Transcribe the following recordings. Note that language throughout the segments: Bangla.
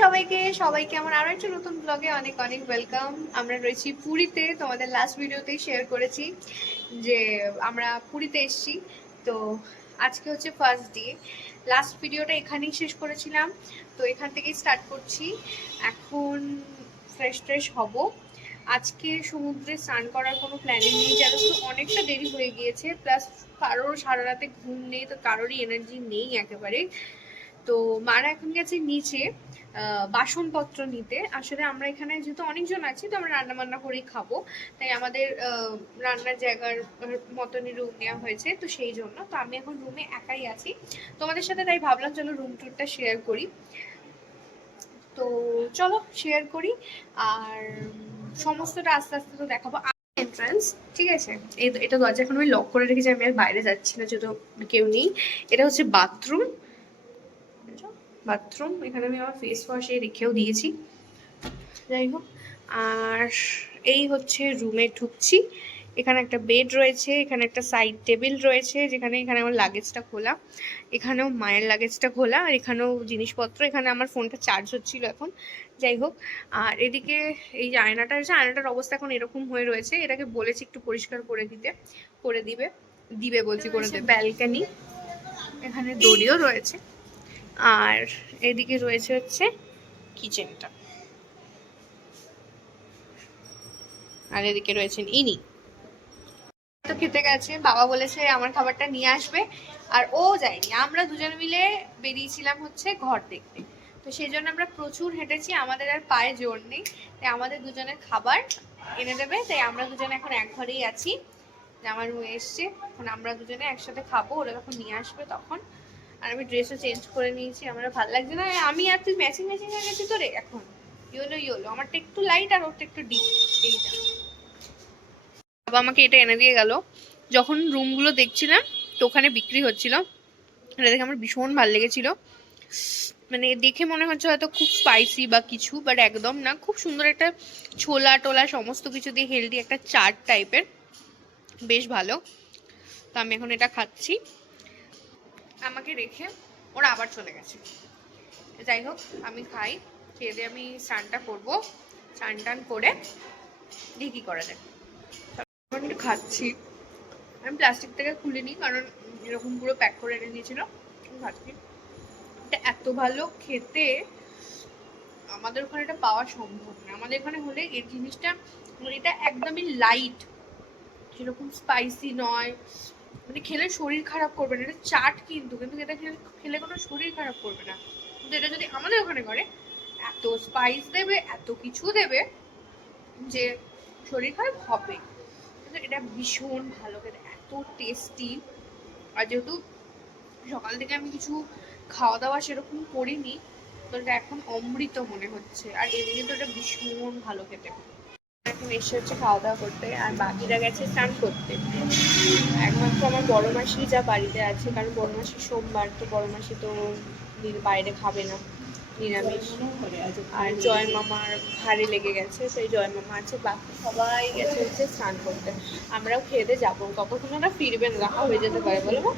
সবাইকে সবাইকে আমার আরো একটা নতুন ব্লগে অনেক অনেক ওয়েলকাম। আমরা রয়েছি পুরীতে। তোমাদের লাস্ট ভিডিওতেই শেয়ার করেছি যে আমরা পুরীতে এসেছি। তো আজকে হচ্ছে ফার্স্ট ডে। লাস্ট ভিডিওটা এখানেই শেষ করেছিলাম, তো এখান থেকেই স্টার্ট করছি। এখন ফ্রেশ ট্রেশ হব। আজকে সমুদ্রে স্নান করার কোনো প্ল্যানিং নেই, জানো তো অনেকটা দেরি হয়ে গিয়েছে, প্লাস কারোর সারা রাতে ঘুম নেই, তো কারোরই এনার্জি নেই একেবারে। তো মারা এখন গেছে নিচে বাসনপত্র নিতে। আসলে আমরা এখানে যেহেতু অনেকজন আছি, তো আমরা রান্না বান্না করেই খাবো, তাই আমাদের রান্নার জায়গার মতনই রুম নেওয়া হয়েছে, তো সেই জন্য। তো আমি এখন রুমে একাই আছি তোমাদের সাথে, তাই ভাবলাম চলো রুম টুরটা শেয়ার করি। তো চলো শেয়ার করি, আর সমস্তটা আস্তে আস্তে তো দেখাবো। এন্ট্রান্স, ঠিক আছে। এটা দরজা এখন আমি লক করে রেখেছি, আমি আর বাইরে যাচ্ছি না যেহেতু কেউ নেই। এটা হচ্ছে বাথরুম। বাথরুম এখানে আমি আমার ফেস ওয়াশ রেখেও দিয়েছি, যাই হোক। আর এই হচ্ছে রুমে ঢুকছি। এখানে একটা বেড রয়েছে, এখানে একটা সাইড টেবিল রয়েছে, এখানে আমার লাগেজটা খোলা, এখানেও মায়ের লাগেজটা খোলা, আর এখানেও জিনিসপত্র। এখানে আমার ফোনটা চার্জ হচ্ছিল এখন, যাই হোক। আর এদিকে এই যে আয়নাটা আছে, আয়নাটার অবস্থা এখন এরকম হয়ে রয়েছে। এটাকে বলেছি একটু পরিষ্কার করে দিতে, করে দিবে বলছি, করে দেবে। ব্যালকানি, এখানে দড়িও রয়েছে। আর এদিকে রয়েছে হচ্ছে কিচেনটা, আর এদিকে রয়েছেন ইনি। তো খেতে গেছে, বাবা বলেছে আমার খাবারটা নিয়ে আসবে, আর ও যায়নি। আমরা দুজন মিলে বেরিয়েছিলাম হচ্ছে ঘর দেখতে, তো সেই জন্য আমরা প্রচুর হেঁটেছি, আমাদের আর পায়ে জোর নেই, তাই আমাদের দুজনের খাবার এনে দেবে। তাই আমরা দুজনে এখন এক ঘরেই আছি। আমার রুমে এসছে, এখন আমরা দুজনে একসাথে খাবো, ওরা যখন নিয়ে আসবে তখন। আর আমি ড্রেসও চেঞ্জ করে নিয়েছি, আমার ভালো লাগছে না। আমি আর তুই ম্যাচিং ম্যাচিং হয়ে গেছি তো রে এখন। ইয়োলো আমারটা একটু লাইট আর ওরটা একটু ডিপ। এইটা বাবা আমাকে এটা এনে দিয়ে গেল যখন রুমগুলো দেখছিলাম, তো ওখানে বিক্রি হচ্ছিল। এটা দেখে আমার ভীষণ ভালো লেগেছিল। মানে দেখে মনে হচ্ছে হয়তো খুব স্পাইসি বা কিছু, বাট একদম না। খুব সুন্দর একটা ছোলা টোলা সমস্ত কিছু দিয়ে হেলদি একটা চাট টাইপের, বেশ ভালো। তো আমি এখন এটা খাচ্ছি। আমাকে রেখে ওরা আবার চলে গেছে, যাই হোক। আমি খাই, খেয়ে দিয়ে আমি স্নানটা করবো। স্নান টান করে দিয়ে কী করা যায়। এখন একটু খাচ্ছি, আমি প্লাস্টিক থেকে খুলিনি, কারণ এরকম পুরো প্যাক করে এনে দিয়েছিল। খাচ্ছি, এটা এত ভালো খেতে, আমাদের ওখানে এটা পাওয়া সম্ভব না। আমাদের এখানে হলে এই জিনিসটা, এটা একদমই লাইট, সেরকম স্পাইসি নয়, মানে খেলে শরীর খারাপ করবে না। এটা চাট কিন্তু এটা খেলে কোনো শরীর খারাপ করবে না। কিন্তু এটা যদি আমাদের ওখানে করে, এত স্পাইস দেবে, এত কিছু দেবে যে শরীর খারাপ হবে। কিন্তু এটা ভীষণ ভালো খেতে, এত টেস্টি। আর যেহেতু সকাল থেকে আমি কিছু খাওয়া দাওয়া সেরকম করিনি, তো এটা এখন অমৃত মনে হচ্ছে। আর এমনি তো এটা ভীষণ ভালো খেতে। এখন এসে হচ্ছে খাওয়া দাওয়া করতে, আর বাকিরা গেছে স্নান করতে। একমাত্র আমার বড় মাসি যা বাড়িতে আছে, কারণ বড় মাসি সোমবার, তো বড় মাসি তো বাইরে খাবে না, নিরামিষ। আর জয় মামার ভারে লেগে গেছে, সেই জয় মামা আছে, বাকি সবাই গেছে হচ্ছে স্নান করতে। আমরাও খেয়ে দিয়ে যাবো, ততক্ষণ ওরা ফিরবেন, রাখা হয়ে যেতে পারে। বলবো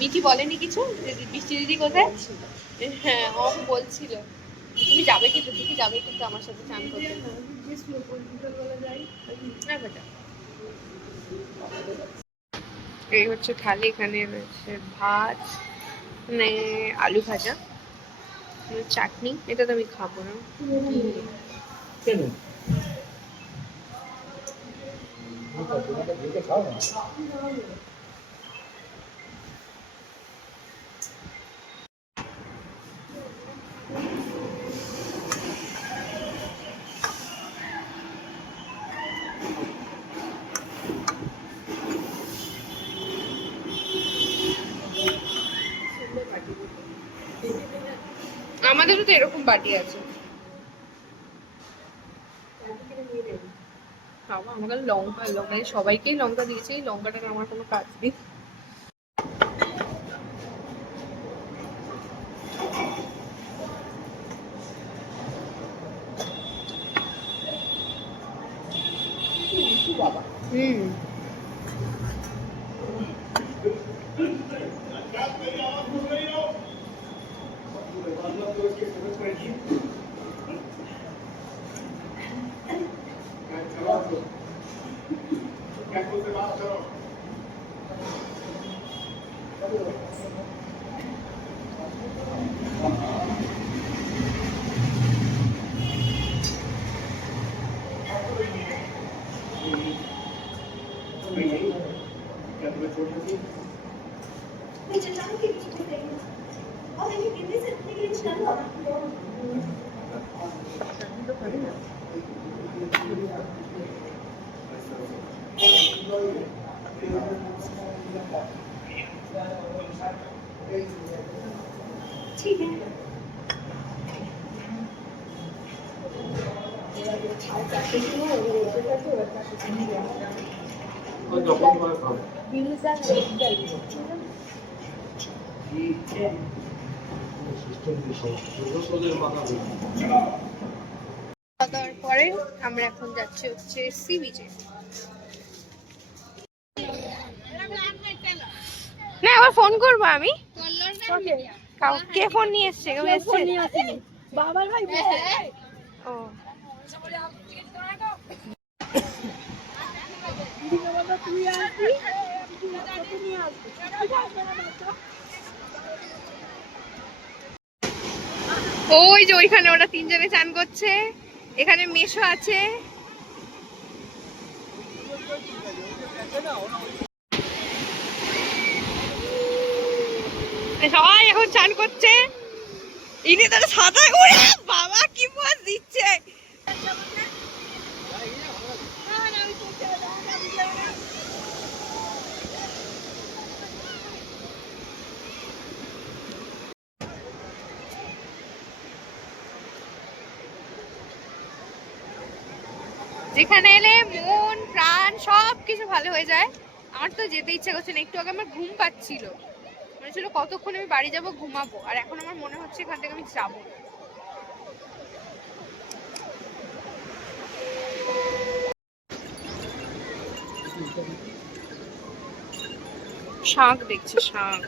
মিঠি বলেনি কিছু? বৃষ্টি দিদি কোথায়? হ্যাঁ, ও বলছিল তুমি যাবে, কিন্তু তুমি যাবে কিন্তু আমার সাথে স্নান করতে। না বেটা, এই হচ্ছে থালি। এখানে রয়েছে ভাত, মানে আলু ভাজা, চাটনি। এটা তো আমি খাবো না। আমাদেরও তো এরকম বাটি আছে। আমাকে লঙ্কা সবাইকেই লঙ্কা দিয়েছে, এই লঙ্কাটাকে আমার কোনো কাজ নেই। ठीक है। পরে আমরা এখন যাচ্ছি হচ্ছে সি বিচে। না আবার ফোন করবো আমি। কে ফোন নিয়ে এসছে? কেউ এসছে? বাবার ভাই। ও ওই যে ওইখানে ওরা তিনজনে চান করছে, এখানে মেশো আছে। সবাই এখন চান করছে। ইনি তার সাদা উড়ে বাবা কি পোজ দিচ্ছে। যেখানে এলে মন প্রাণ সবকিছু ভালো হয়ে যায়। আমার তো যেতে ইচ্ছা করছে না, একটু আগে আমার ঘুম পাচ্ছিল, মনে ছিল কতক্ষণ আমি বাড়ি যাব ঘুমাবো, আর এখন আমার মনে হচ্ছে এখান থেকে আমি যাবো। শাঁখ দেখছে, শাঁখ।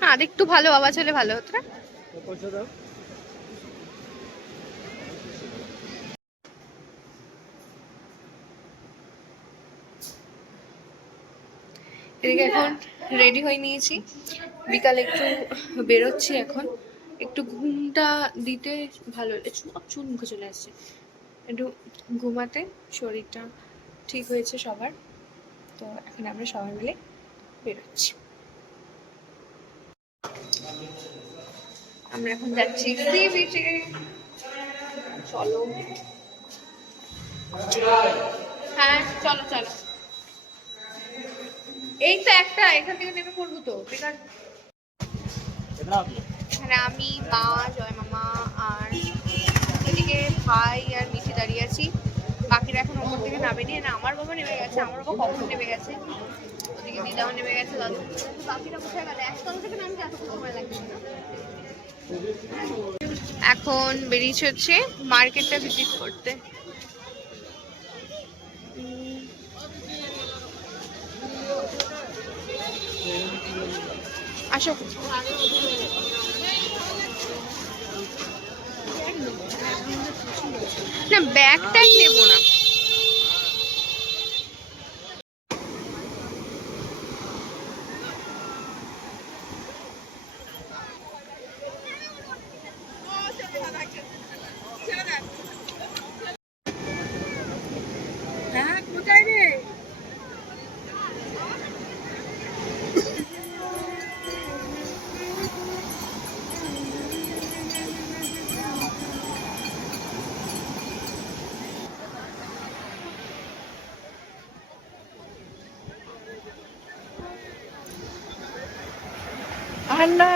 হ্যাঁ একটু ভালো আওয়াজ হলে ভালো হতো না? এদিকে এখন রেডি হয়ে নিয়েছি, বিকালে একটু বেরোচ্ছি, এখন একটু ঘুমটা দিতে ভালো, চুল মুখে চলে আসছে, একটু ঘুমাতে শরীরটা ঠিক হয়েছে সবার। তো এখন আমরা সবাই মিলে বেরোচ্ছি। আমরা এখন যাচ্ছি সি বিচে। চলো। হ্যাঁ চলো চলো। এই তো একটা, এখান থেকে নেমে পড়বো তো। এখানে আমি, মা, জয় মামা আর এদিকে ভাই আর মিঠি দাঁড়িয়ে আছি। বাকিরা এখন ওপর থেকে নামেনি। না আমার বাবা নেমে গেছে, আমার বাবা কখন নেমে গেছে। ওদিকে দিদাও নেমে গেছে, দাদু। বাকিরা কোথায় গেলে? একতলা থেকে নামতে এত সময় লাগছে না। এখন বেরিয়েছে হচ্ছে মার্কেটটা ভিজিট করতে। আসো। না ব্যাগ ট্যাগ নেবো না। হ্যাঁ কোথায় রে? না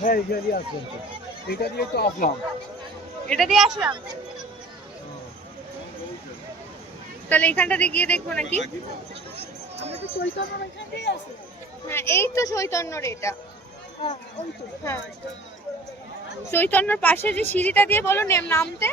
হ্যাঁ এটা দিয়ে আসলাম, এটা দিয়ে তো আসলাম, এটা দিয়ে আসলাম। তাহলে এখানটা দিয়ে গিয়ে দেখবো নাকি? আমরা তো হ্যাঁ এই তো চৈতন্যর এটা। হ্যাঁ চৈতন্যর পাশে যে সিঁড়িটা দিয়ে বলো নামতে।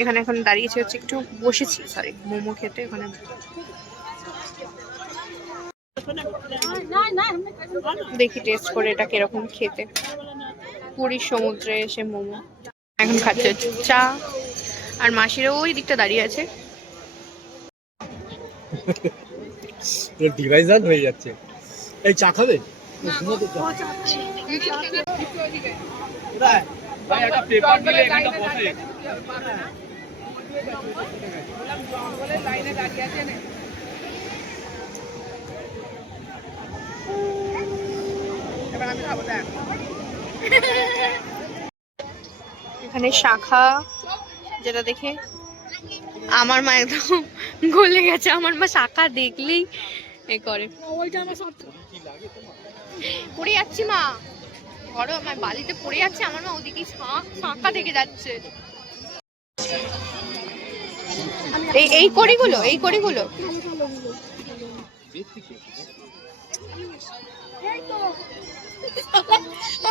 এখানে এখন দাঁড়িয়েছি হচ্ছে একটু বসেছি সরি মোমো খেতে। এখানে দেখি টেস্ট করে এটা কিরকম খেতে। পুরীর সমুদ্রে এসে মোমো এখন খাচ্ছে হচ্ছে চা, আর মাসিরা ওই দিকটা দাঁড়িয়ে আছে। ডিভাইজাল হয়ে যাচ্ছে। এই চা খাবে? ভাই একটা পেপার দিলে এখানটা বসে। লাইনে দাঁড়িয়ে আছে না। এবার আমি খাবো দেখ। এখানে শাখা যেটা দেখে আমার মা একদম গলে গেছে। আমার মা শাখা দেখলেই এ করে। পড়ে যাচ্ছি মা, ঘরে আমার বালিতে পড়ে যাচ্ছে। আমার মা ওদিকে শাখা দেখে যাচ্ছে। এই কড়িগুলো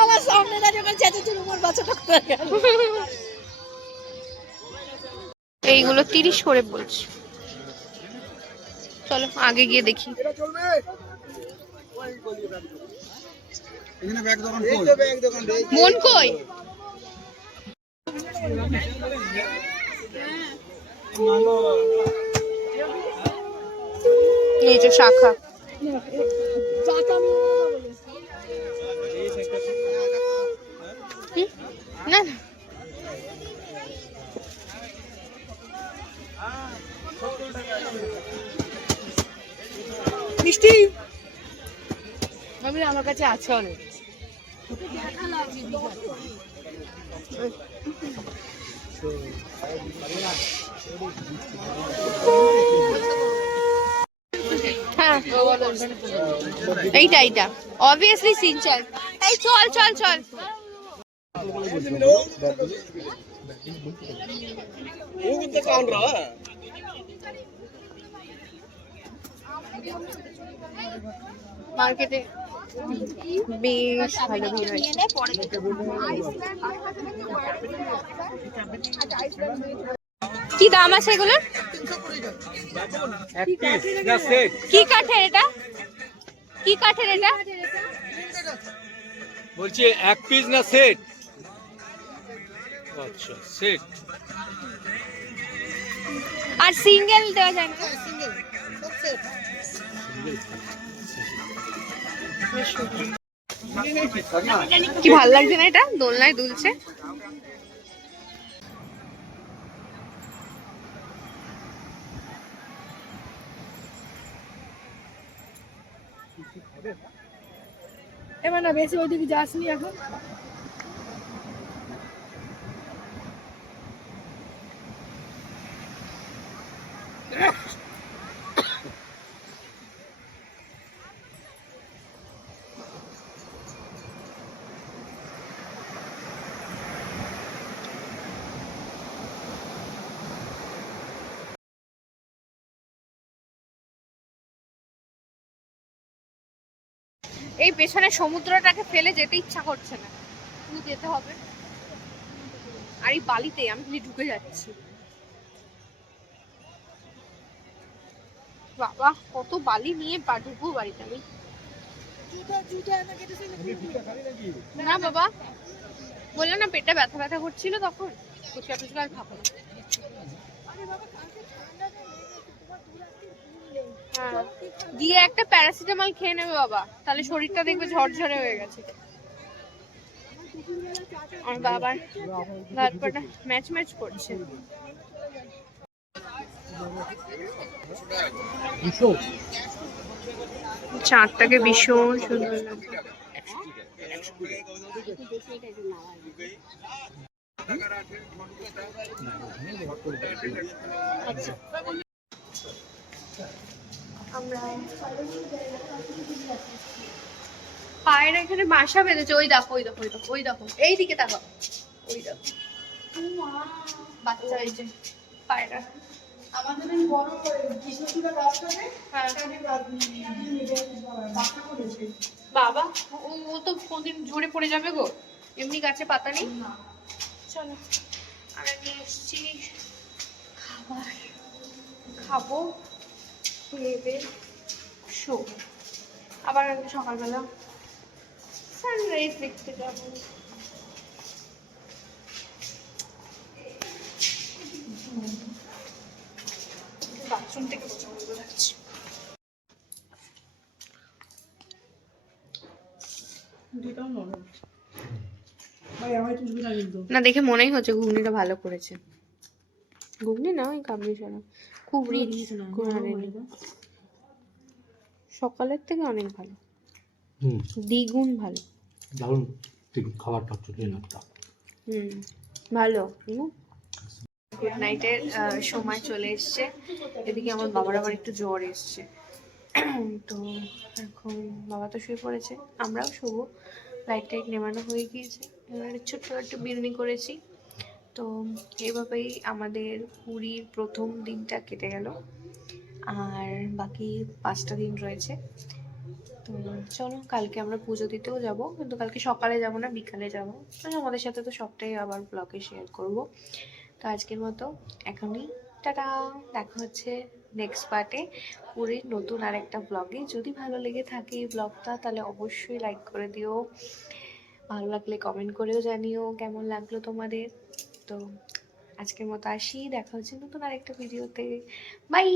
আমার সামনে না যখন চেঁচেছিল আমার বাচ্চাটা করে গেল। এইগুলো 30 করে বলছি। চলো আগে গিয়ে দেখি। মন কই? এই যে শাখা। না না মিষ্টি আমি আমার কাছে আছে অনেক। হ্যাঁ এইটা অবভিয়াসলি সিনচার। এই চল চল চল। মার্কেটে বেশ ভালো ভিড় হয়েছে। কি দাম আছে এগুলোর? কি কাঠের এটা? কি কাঠের এটা বলছি এক পিস না সেট? আচ্ছা সেট। আর সিঙ্গেল দেওয়া যায় না? কি ভালো লাগছে না এটা? দোলনায় দুলছে। এবার না বেশি ওইদিকে যাসনি এখন। এই পেছনে সমুদ্রটাকে ফেলে যেতে ইচ্ছা করছে না, কিন্তু যেতে হবে। আর এই বালিতে আমি খালি ঢুকে যাচ্ছি। বাবা কত বালি নিয়ে ঢুকবো বাড়িতে আমি। না বাবা বললো না পেটটা ব্যথা ব্যথা করছিল তখন, ফুচকা টুচকা আর খাবো না। হ্যাঁ দিয়ে একটা প্যারাসিটামল খেয়ে নেবে বাবা, তাহলে শরীরটা দেখবে ঝরঝরে হয়ে গেছে। আর বাবার হাতটা ম্যাচ ম্যাচ করছে। চাঁদটাকে ভীষণ সুন্দর লাগছে। আমরা পায়ের এখানে বাসা বেঁধেছে, ওই দেখো ওই দেখো ওই দেখো ওই দেখো, এই দিকে তাকাও, ওই দেখো বাচ্চা হয়েছে পায়রা। আমাদের এই বড় কৃষ্ণচূড়া গাছটাতে হ্যাঁ বাসা করেছে। বাবা, ও তো কোনদিন ঝরে পড়ে যাবে গো, এমনি গাছে পাতা নেই। চলো আমরা নিয়ে এসছি খাবার, খাবো, খেয়ে শো, আবার সকালবেলা সানরাইজ দেখতে যাবো। বাথরুম থেকে প্রচন্ড লাগছে। ভাই আমায় তুলবি না কিন্তু। না দেখে মনেই হচ্ছে ঘুগনিটা ভালো করেছে। ঘুগনি না, ওই কাবলি ছাড়া খুব রিচ সকালের থেকে অনেক ভালো, দ্বিগুণ ভালো। দারুণ খাবারটা হচ্ছে ভালো। গুড নাইটের সময় চলে এসছে। এদিকে আমার বাবার আবার একটু জ্বর এসছে, তো এখন বাবা তো শুয়ে পড়েছে, আমরাও শোবো। লাইট টাইট নেমানো হয়ে গিয়েছে, এবারে ছোট্ট একটু বিরিয়ানি করেছি। তো এইভাবেই আমাদের পুরীর প্রথম দিনটা কেটে গেল, আর বাকি 5টা দিন রয়েছে। তো চলো কালকে আমরা পুজো দিতেও যাব, কিন্তু কালকে সকালে যাব না, বিকালে যাব। আমাদের সাথে তো সবটাই আবার ব্লগে শেয়ার করব। তো আজকের মতো এখনই টাটা, দেখা হচ্ছে নেক্সট পার্টে পুরীর নতুন আর একটা ব্লগে। যদি ভালো লেগে থাকে এই ব্লগটা তাহলে অবশ্যই লাইক করে দিও, ভালো লাগলে কমেন্ট করেও জানিও কেমন লাগলো তোমাদের। তো আজকের মতো আসি, দেখা হচ্ছে নতুন আরেকটা ভিডিওতে। বাই।